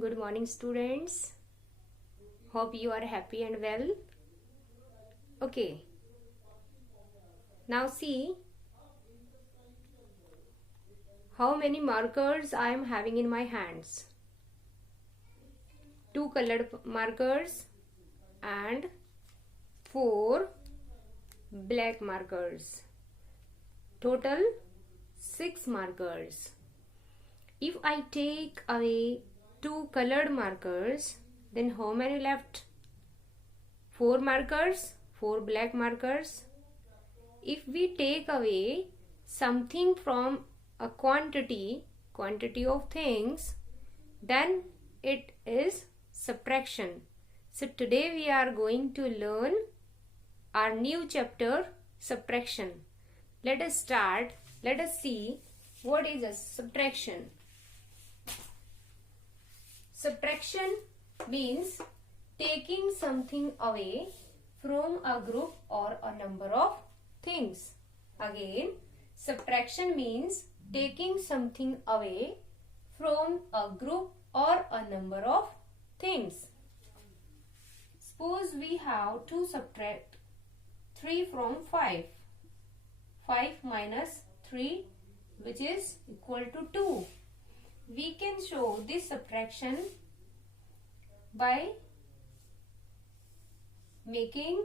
Good morning, students. Hope you are happy and well. Okay. Now see how many markers I am having in my hands. 2 colored markers and 4 black markers. Total 6 markers. If I take away 2 colored markers, then how many left? 4 markers, 4 black markers. If we take away something from a quantity of things, then it is subtraction. So today we are going to learn our new chapter, subtraction. Let us start. Let us see what is a subtraction. Subtraction means taking something away from a group or a number of things. Again, subtraction means taking something away from a group or a number of things. Suppose we have to subtract 3 from 5. 5 minus 3, which is equal to 2. We can show this subtraction by making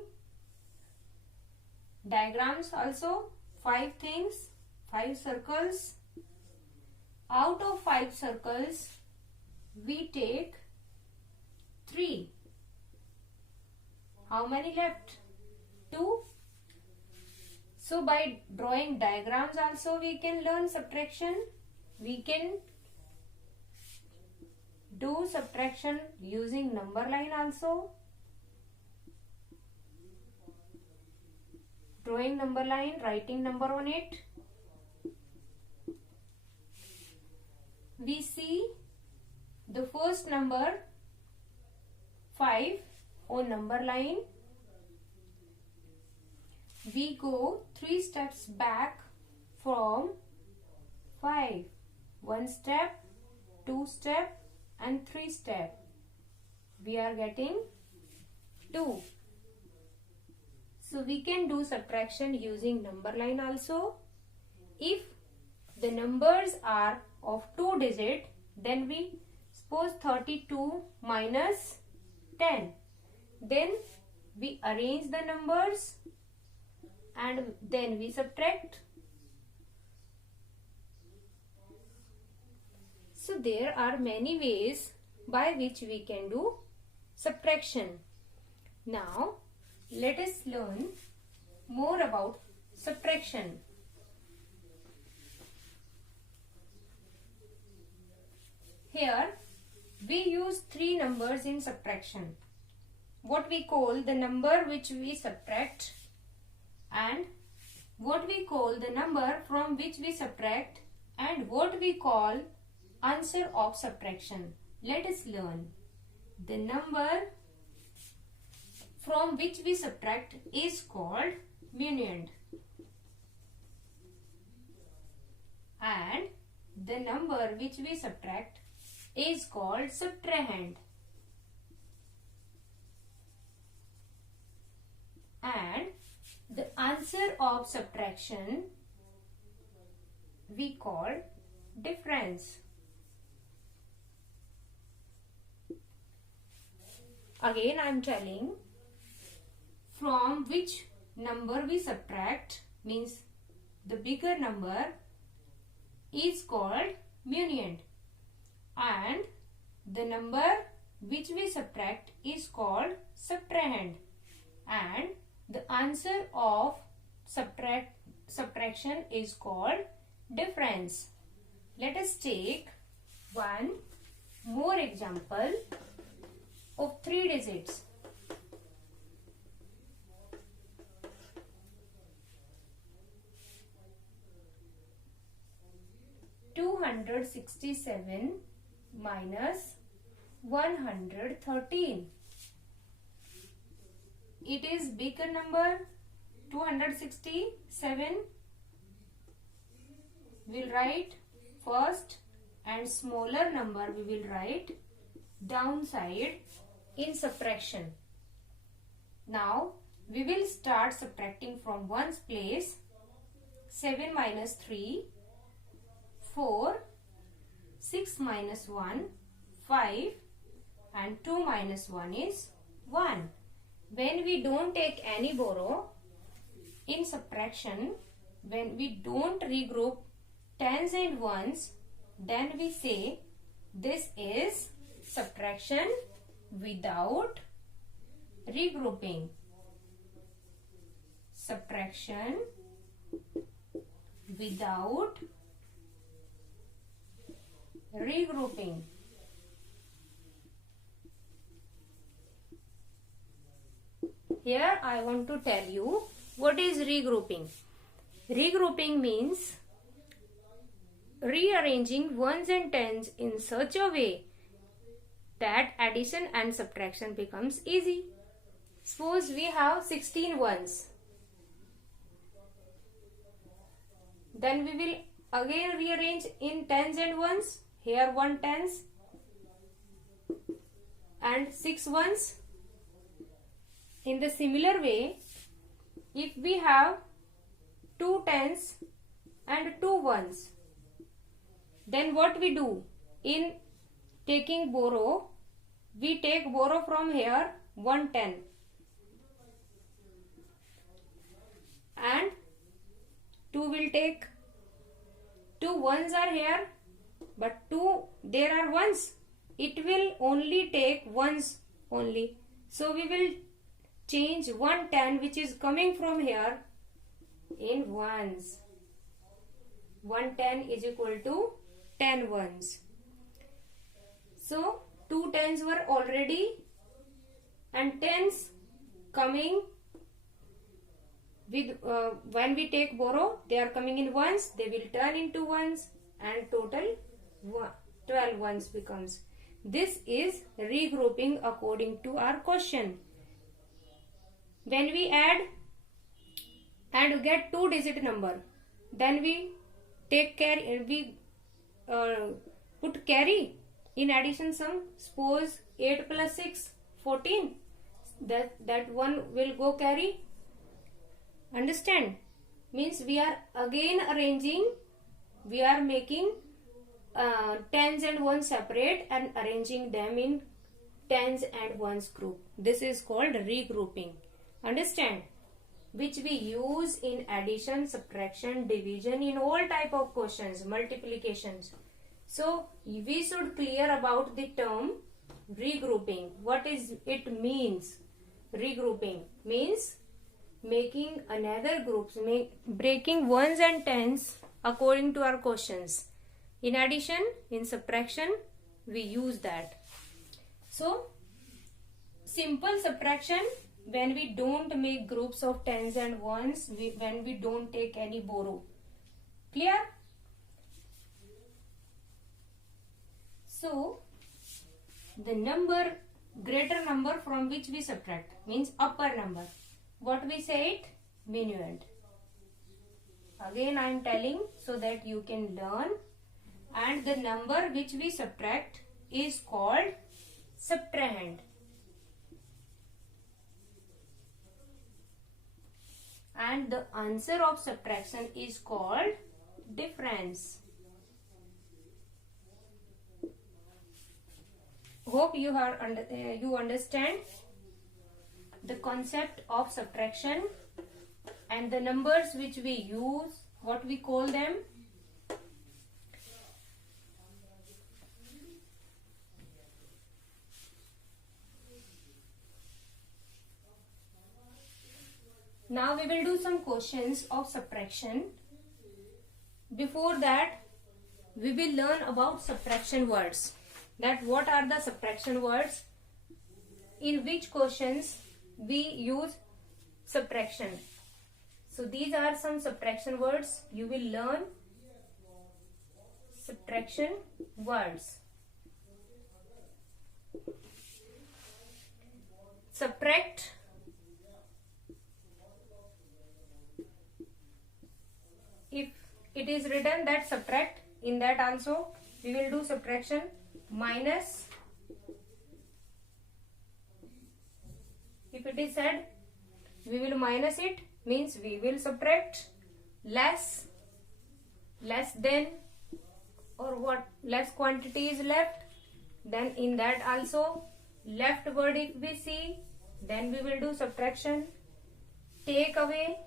diagrams also. 5 things, 5 circles. Out of 5 circles, we take 3. How many left? 2. So by drawing diagrams also we can learn subtraction. We can do subtraction using number line also. Drawing number line, writing number on it. We see the first number 5 on number line. We go 3 steps back from 5. 1 step, 2 step and 3 step. We are getting 2. So we can do subtraction using number line also. If the numbers are of 2 digit, then we suppose 32 minus 10. Then we arrange the numbers and then we subtract. So there are many ways by which we can do subtraction. Now let us learn more about subtraction. Here we use 3 numbers in subtraction. What we call the number which we subtract and what we call the number from which we subtract and what we call answer of subtraction. Let us learn. The number from which we subtract is called munand and the number which we subtract is called subtrahend. And the answer of subtraction we call difference. Again I am telling, from which number we subtract means the bigger number is called munand and the number which we subtract is called subtrahend and the answer of subtraction is called difference. Let us take one more example of 3 digits. (267) minus 113. It is bigger number 267. We'll write first and smaller number we will write downside in subtraction. Now we will start subtracting from ones place. 7 minus 3, 4, 6 minus 1, 5, and 2 minus 1 is 1. When we don't take any borrow in subtraction, when we don't regroup tens and ones, then we say this is subtraction without regrouping. Subtraction without regrouping. Here I want to tell you what is regrouping. Regrouping means rearranging ones and tens in such a way that addition and subtraction becomes easy. Suppose we have 16 ones. Then we will again rearrange in tens and ones. Here 1 tens and 6 ones. In the similar way, if we have 2 tens and 2 ones, then what we do? In taking borrow, we take borrow from here 1 10 and 2 will take 2 ones are here, but 2 there are ones. It will only take ones only. So we will change 1 10 which is coming from here in ones. 1 10 is equal to 10 ones. So 2 tens were already and tens coming with when we take borrow, they are coming in ones, they will turn into ones and total 12 ones becomes. This is regrouping according to our question. When we add and get 2-digit number, then we take carry, we put carry in addition sum. Suppose 8 plus 6 14, that one will go carry. Understand? Means we are again arranging, we are making tens and ones separate and arranging them in tens and ones group. This is called regrouping. Understand? Which we use in addition, subtraction, division, in all type of questions, multiplications. So we should clear about the term regrouping. What is it means? Regrouping means making another groups, breaking ones and tens according to our questions. In addition, in subtraction, we use that. So simple subtraction, when we don't make groups of tens and ones, when we don't take any borrow. Clear? So the number, greater number from which we subtract means upper number. What we say it? Minuend. Again I am telling so that you can learn. And the number which we subtract is called subtrahend. And the answer of subtraction is called difference. Hope you understand the concept of subtraction and the numbers which we use, what we call them. Now we will do some questions of subtraction. Before that, we will learn about subtraction words. That what are the subtraction words? In which questions we use subtraction. So these are some subtraction words. You will learn subtraction words. Subtract. If it is written that subtract, in that also we will do subtraction. Minus If it is said we will minus it, means we will subtract. Less than, or what less quantity is left, then in that also left word if we see, then we will do subtraction. Take away,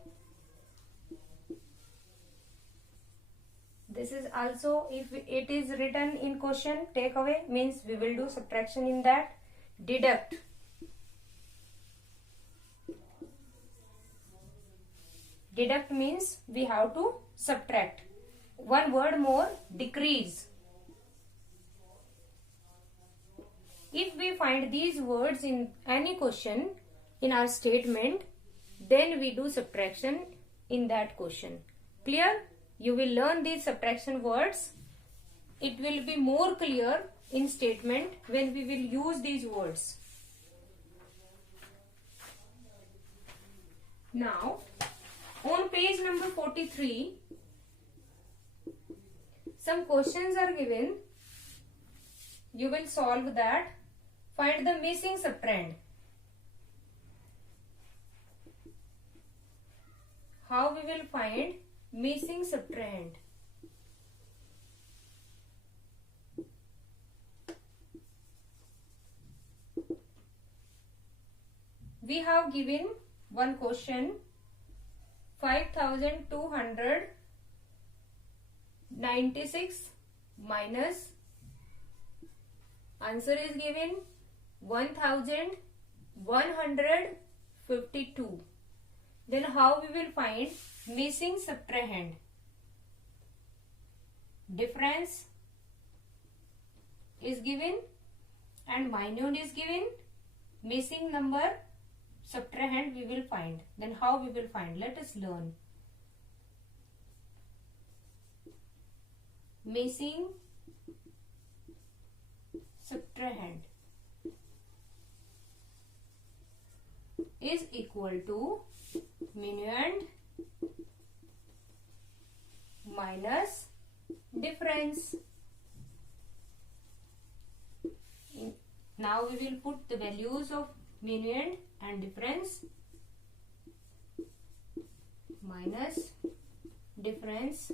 this is also, if it is written in question take away, means we will do subtraction in that. Deduct, means we have to subtract. One word more, decrease. If we find these words in any question in our statement, then we do subtraction in that question. Clear? You will learn these subtraction words. It will be more clear in statement when we will use these words. Now, on page number 43, some questions are given. You will solve that. Find the missing subtrahend. How we will find missing subtrahend? We have given one question, 5296 minus, answer is given 1152. Then how we will find missing subtrahend? Difference is given and minute is given. Missing number, subtrahend we will find. Then how we will find? Let us learn. Missing subtrahend is equal to minuend minus difference. Now we will put the values of minuend and difference. Minus difference.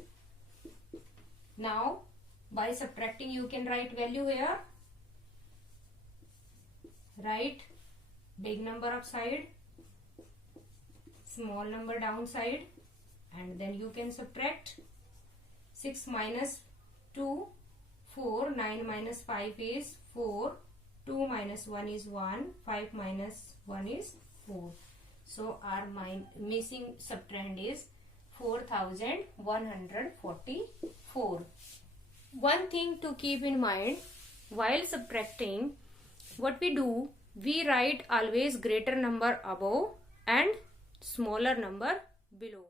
Now by subtracting you can write value here. Write big number upside, small number downside, and then you can subtract. 6 minus 2, 4, 9 minus 5 is 4, 2 minus 1 is 1, 5 minus 1 is 4. So our missing subtrahend is 4144. One thing to keep in mind while subtracting, what we do, we write always greater number above and smaller number below.